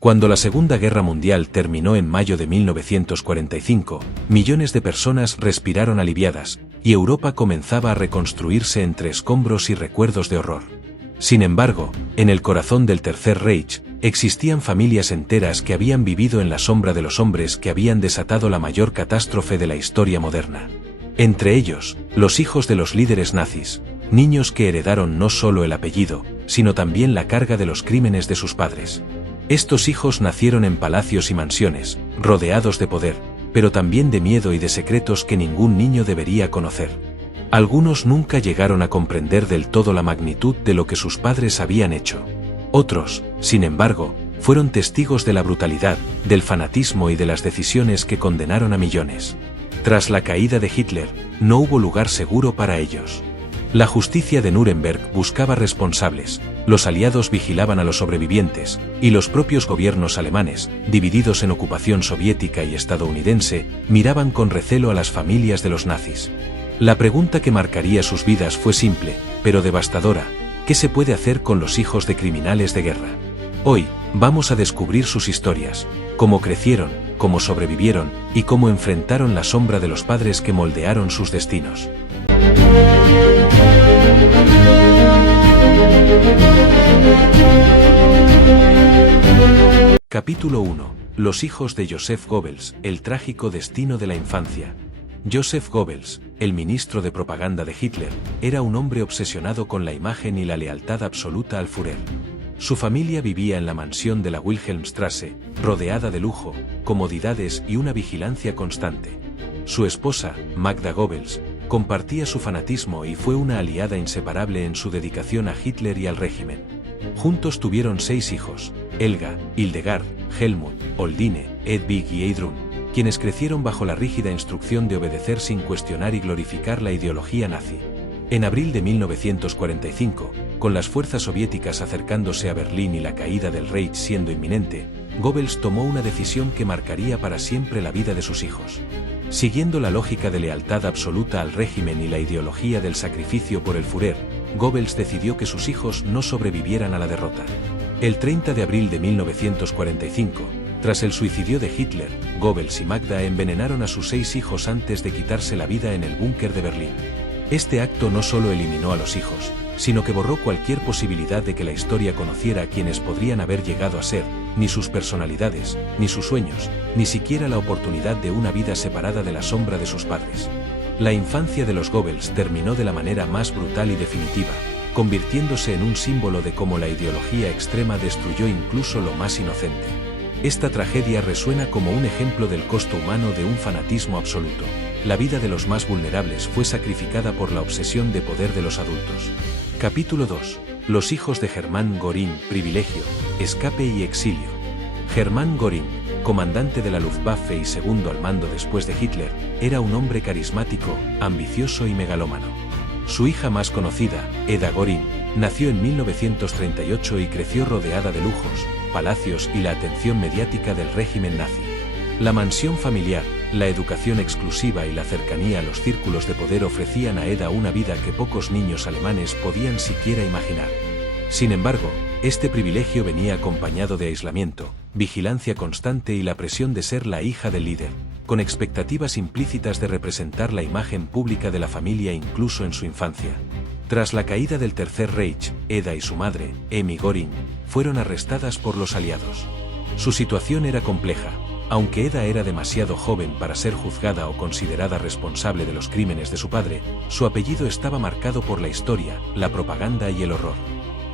Cuando la Segunda Guerra Mundial terminó en mayo de 1945, millones de personas respiraron aliviadas, y Europa comenzaba a reconstruirse entre escombros y recuerdos de horror. Sin embargo, en el corazón del Tercer Reich, existían familias enteras que habían vivido en la sombra de los hombres que habían desatado la mayor catástrofe de la historia moderna. Entre ellos, los hijos de los líderes nazis, niños que heredaron no solo el apellido, sino también la carga de los crímenes de sus padres. Estos hijos nacieron en palacios y mansiones, rodeados de poder, pero también de miedo y de secretos que ningún niño debería conocer. Algunos nunca llegaron a comprender del todo la magnitud de lo que sus padres habían hecho. Otros, sin embargo, fueron testigos de la brutalidad, del fanatismo y de las decisiones que condenaron a millones. Tras la caída de Hitler, no hubo lugar seguro para ellos. La justicia de Nuremberg buscaba responsables, los aliados vigilaban a los sobrevivientes, y los propios gobiernos alemanes, divididos en ocupación soviética y estadounidense, miraban con recelo a las familias de los nazis. La pregunta que marcaría sus vidas fue simple, pero devastadora: ¿qué se puede hacer con los hijos de criminales de guerra? Hoy, vamos a descubrir sus historias, cómo crecieron, cómo sobrevivieron, y cómo enfrentaron la sombra de los padres que moldearon sus destinos. Capítulo 1. Los hijos de Joseph Goebbels, el trágico destino de la infancia. Joseph Goebbels, el ministro de propaganda de Hitler, era un hombre obsesionado con la imagen y la lealtad absoluta al Führer. Su familia vivía en la mansión de la Wilhelmstrasse, rodeada de lujo, comodidades y una vigilancia constante. Su esposa, Magda Goebbels, compartía su fanatismo y fue una aliada inseparable en su dedicación a Hitler y al régimen. Juntos tuvieron 6 hijos: Helga, Hildegard, Helmut, Oldine, Hedwig y Heidrun, quienes crecieron bajo la rígida instrucción de obedecer sin cuestionar y glorificar la ideología nazi. En abril de 1945, con las fuerzas soviéticas acercándose a Berlín y la caída del Reich siendo inminente, Goebbels tomó una decisión que marcaría para siempre la vida de sus hijos. Siguiendo la lógica de lealtad absoluta al régimen y la ideología del sacrificio por el Führer, Goebbels decidió que sus hijos no sobrevivieran a la derrota. El 30 de abril de 1945, tras el suicidio de Hitler, Goebbels y Magda envenenaron a sus 6 hijos antes de quitarse la vida en el búnker de Berlín. Este acto no solo eliminó a los hijos, sino que borró cualquier posibilidad de que la historia conociera a quienes podrían haber llegado a ser, ni sus personalidades, ni sus sueños, ni siquiera la oportunidad de una vida separada de la sombra de sus padres. La infancia de los Goebbels terminó de la manera más brutal y definitiva, convirtiéndose en un símbolo de cómo la ideología extrema destruyó incluso lo más inocente. Esta tragedia resuena como un ejemplo del costo humano de un fanatismo absoluto. La vida de los más vulnerables fue sacrificada por la obsesión de poder de los adultos. Capítulo 2. Los hijos de Hermann Göring, privilegio, escape y exilio. Hermann Göring, comandante de la Luftwaffe y segundo al mando después de Hitler, era un hombre carismático, ambicioso y megalómano. Su hija más conocida, Eda Göring, nació en 1938 y creció rodeada de lujos, palacios y la atención mediática del régimen nazi. La mansión familiar, la educación exclusiva y la cercanía a los círculos de poder ofrecían a Eda una vida que pocos niños alemanes podían siquiera imaginar. Sin embargo, este privilegio venía acompañado de aislamiento, vigilancia constante y la presión de ser la hija del líder, con expectativas implícitas de representar la imagen pública de la familia incluso en su infancia. Tras la caída del Tercer Reich, Eda y su madre, Emmy Göring, fueron arrestadas por los aliados. Su situación era compleja. Aunque Eda era demasiado joven para ser juzgada o considerada responsable de los crímenes de su padre, su apellido estaba marcado por la historia, la propaganda y el horror.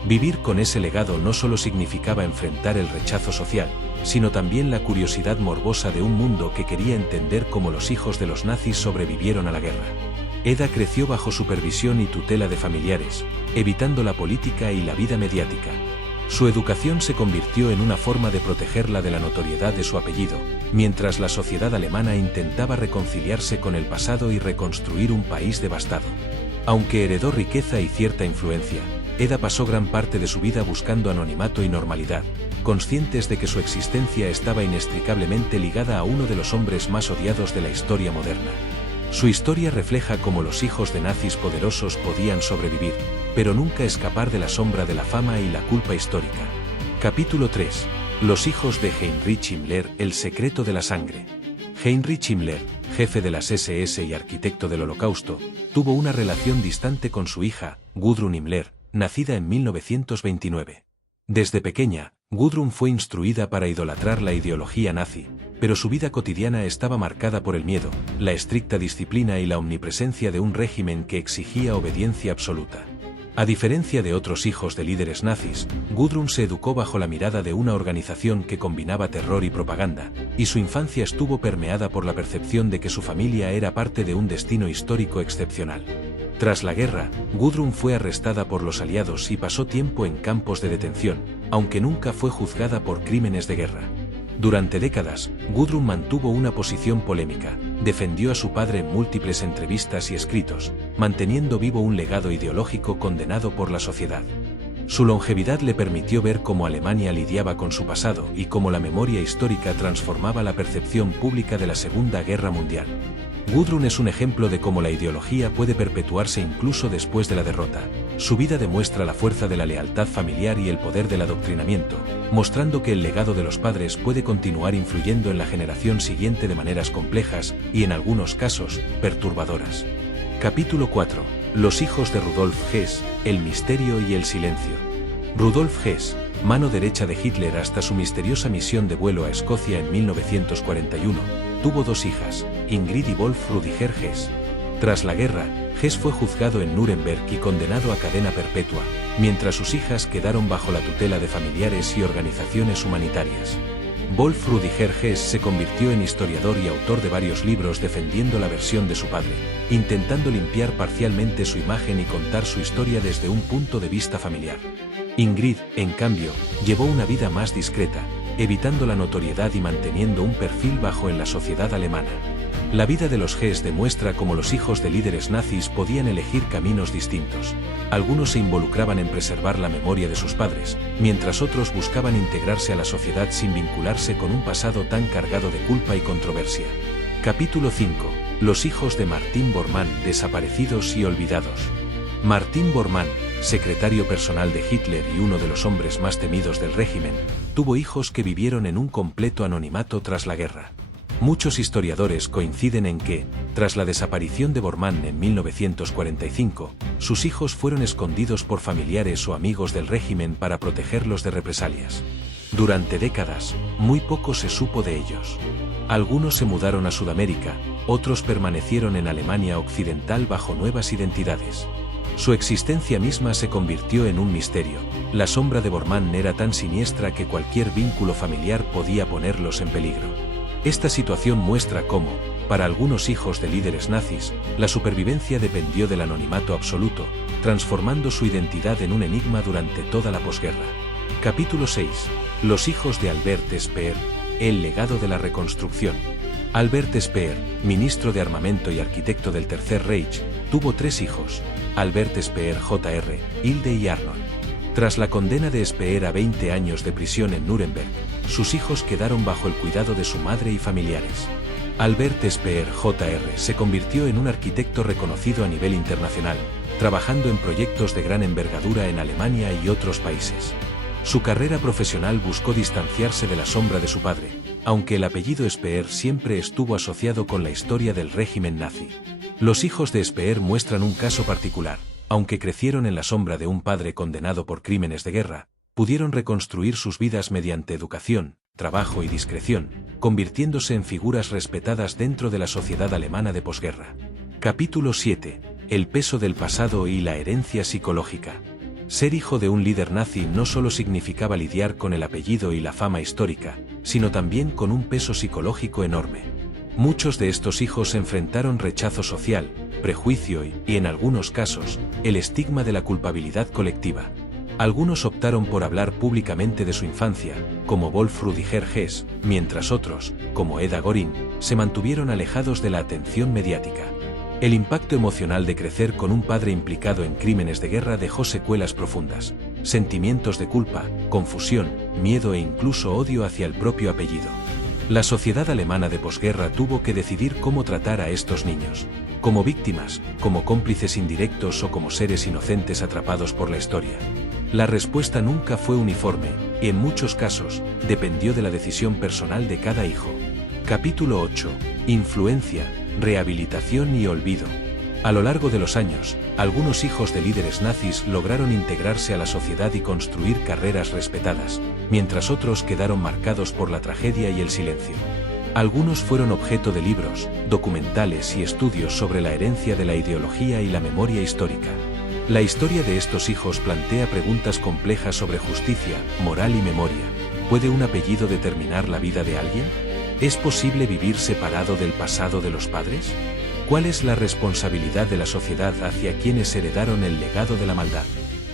Vivir con ese legado no solo significaba enfrentar el rechazo social, sino también la curiosidad morbosa de un mundo que quería entender cómo los hijos de los nazis sobrevivieron a la guerra. Eda creció bajo supervisión y tutela de familiares, evitando la política y la vida mediática. Su educación se convirtió en una forma de protegerla de la notoriedad de su apellido, mientras la sociedad alemana intentaba reconciliarse con el pasado y reconstruir un país devastado. Aunque heredó riqueza y cierta influencia, Eda pasó gran parte de su vida buscando anonimato y normalidad, conscientes de que su existencia estaba inextricablemente ligada a uno de los hombres más odiados de la historia moderna. Su historia refleja cómo los hijos de nazis poderosos podían sobrevivir, pero nunca escapar de la sombra de la fama y la culpa histórica. Capítulo 3. Los hijos de Heinrich Himmler, el secreto de la sangre. Heinrich Himmler, jefe de las SS y arquitecto del Holocausto, tuvo una relación distante con su hija, Gudrun Himmler, nacida en 1929. Desde pequeña, Gudrun fue instruida para idolatrar la ideología nazi, pero su vida cotidiana estaba marcada por el miedo, la estricta disciplina y la omnipresencia de un régimen que exigía obediencia absoluta. A diferencia de otros hijos de líderes nazis, Gudrun se educó bajo la mirada de una organización que combinaba terror y propaganda, y su infancia estuvo permeada por la percepción de que su familia era parte de un destino histórico excepcional. Tras la guerra, Gudrun fue arrestada por los aliados y pasó tiempo en campos de detención, aunque nunca fue juzgada por crímenes de guerra. Durante décadas, Gudrun mantuvo una posición polémica, defendió a su padre en múltiples entrevistas y escritos, manteniendo vivo un legado ideológico condenado por la sociedad. Su longevidad le permitió ver cómo Alemania lidiaba con su pasado y cómo la memoria histórica transformaba la percepción pública de la Segunda Guerra Mundial. Gudrun es un ejemplo de cómo la ideología puede perpetuarse incluso después de la derrota. Su vida demuestra la fuerza de la lealtad familiar y el poder del adoctrinamiento, mostrando que el legado de los padres puede continuar influyendo en la generación siguiente de maneras complejas y, en algunos casos, perturbadoras. Capítulo 4. Los hijos de Rudolf Hess, el misterio y el silencio. Rudolf Hess, mano derecha de Hitler hasta su misteriosa misión de vuelo a Escocia en 1941, tuvo dos hijas, Ingrid y Wolf Rüdiger Hess. Tras la guerra, Hess fue juzgado en Nuremberg y condenado a cadena perpetua, mientras sus hijas quedaron bajo la tutela de familiares y organizaciones humanitarias. Wolf Rüdiger Hess se convirtió en historiador y autor de varios libros defendiendo la versión de su padre, intentando limpiar parcialmente su imagen y contar su historia desde un punto de vista familiar. Ingrid, en cambio, llevó una vida más discreta, evitando la notoriedad y manteniendo un perfil bajo en la sociedad alemana. La vida de los Hess demuestra cómo los hijos de líderes nazis podían elegir caminos distintos. Algunos se involucraban en preservar la memoria de sus padres, mientras otros buscaban integrarse a la sociedad sin vincularse con un pasado tan cargado de culpa y controversia. Capítulo 5. Los hijos de Martin Bormann, desaparecidos y olvidados. Martin Bormann, secretario personal de Hitler y uno de los hombres más temidos del régimen, tuvo hijos que vivieron en un completo anonimato tras la guerra. Muchos historiadores coinciden en que, tras la desaparición de Bormann en 1945, sus hijos fueron escondidos por familiares o amigos del régimen para protegerlos de represalias. Durante décadas, muy poco se supo de ellos. Algunos se mudaron a Sudamérica, otros permanecieron en Alemania Occidental bajo nuevas identidades. Su existencia misma se convirtió en un misterio. La sombra de Bormann era tan siniestra que cualquier vínculo familiar podía ponerlos en peligro. Esta situación muestra cómo, para algunos hijos de líderes nazis, la supervivencia dependió del anonimato absoluto, transformando su identidad en un enigma durante toda la posguerra. Capítulo 6. Los hijos de Albert Speer, el legado de la reconstrucción. Albert Speer, ministro de Armamento y arquitecto del Tercer Reich, tuvo tres hijos, Albert Speer Jr., Hilde y Arnold. Tras la condena de Speer a 20 años de prisión en Nuremberg, sus hijos quedaron bajo el cuidado de su madre y familiares. Albert Speer Jr. se convirtió en un arquitecto reconocido a nivel internacional, trabajando en proyectos de gran envergadura en Alemania y otros países. Su carrera profesional buscó distanciarse de la sombra de su padre, aunque el apellido Speer siempre estuvo asociado con la historia del régimen nazi. Los hijos de Speer muestran un caso particular. Aunque crecieron en la sombra de un padre condenado por crímenes de guerra, pudieron reconstruir sus vidas mediante educación, trabajo y discreción, convirtiéndose en figuras respetadas dentro de la sociedad alemana de posguerra. Capítulo 7. El peso del pasado y la herencia psicológica. Ser hijo de un líder nazi no solo significaba lidiar con el apellido y la fama histórica, sino también con un peso psicológico enorme. Muchos de estos hijos enfrentaron rechazo social, prejuicio y, en algunos casos, el estigma de la culpabilidad colectiva. Algunos optaron por hablar públicamente de su infancia, como Wolf Rüdiger Hess, mientras otros, como Eda Goring, se mantuvieron alejados de la atención mediática. El impacto emocional de crecer con un padre implicado en crímenes de guerra dejó secuelas profundas, sentimientos de culpa, confusión, miedo e incluso odio hacia el propio apellido. La sociedad alemana de posguerra tuvo que decidir cómo tratar a estos niños, como víctimas, como cómplices indirectos o como seres inocentes atrapados por la historia. La respuesta nunca fue uniforme, y en muchos casos, dependió de la decisión personal de cada hijo. Capítulo 8. Influencia, rehabilitación y olvido. A lo largo de los años, algunos hijos de líderes nazis lograron integrarse a la sociedad y construir carreras respetadas, mientras otros quedaron marcados por la tragedia y el silencio. Algunos fueron objeto de libros, documentales y estudios sobre la herencia de la ideología y la memoria histórica. La historia de estos hijos plantea preguntas complejas sobre justicia, moral y memoria. ¿Puede un apellido determinar la vida de alguien? ¿Es posible vivir separado del pasado de los padres? ¿Cuál es la responsabilidad de la sociedad hacia quienes heredaron el legado de la maldad?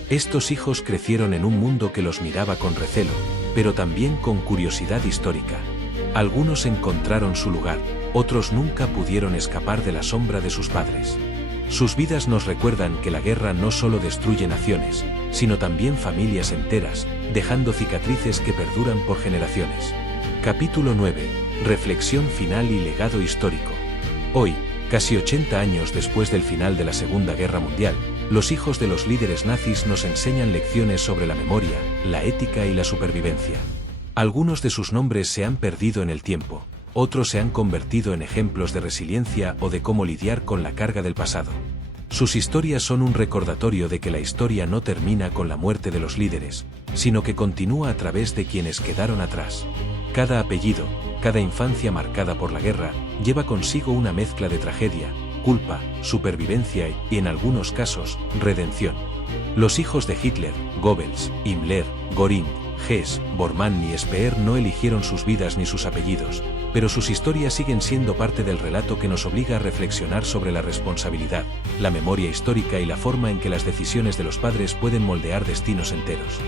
Estos hijos crecieron en un mundo que los miraba con recelo, pero también con curiosidad histórica. Algunos encontraron su lugar, otros nunca pudieron escapar de la sombra de sus padres. Sus vidas nos recuerdan que la guerra no solo destruye naciones, sino también familias enteras, dejando cicatrices que perduran por generaciones. Capítulo 9. Reflexión final y legado histórico. Hoy, casi 80 años después del final de la Segunda Guerra Mundial, los hijos de los líderes nazis nos enseñan lecciones sobre la memoria, la ética y la supervivencia. Algunos de sus nombres se han perdido en el tiempo, otros se han convertido en ejemplos de resiliencia o de cómo lidiar con la carga del pasado. Sus historias son un recordatorio de que la historia no termina con la muerte de los líderes, sino que continúa a través de quienes quedaron atrás. Cada apellido, cada infancia marcada por la guerra, lleva consigo una mezcla de tragedia, culpa, supervivencia y, en algunos casos, redención. Los hijos de Hitler, Goebbels, Himmler, Göring, Hess, Bormann y Speer no eligieron sus vidas ni sus apellidos, pero sus historias siguen siendo parte del relato que nos obliga a reflexionar sobre la responsabilidad, la memoria histórica y la forma en que las decisiones de los padres pueden moldear destinos enteros.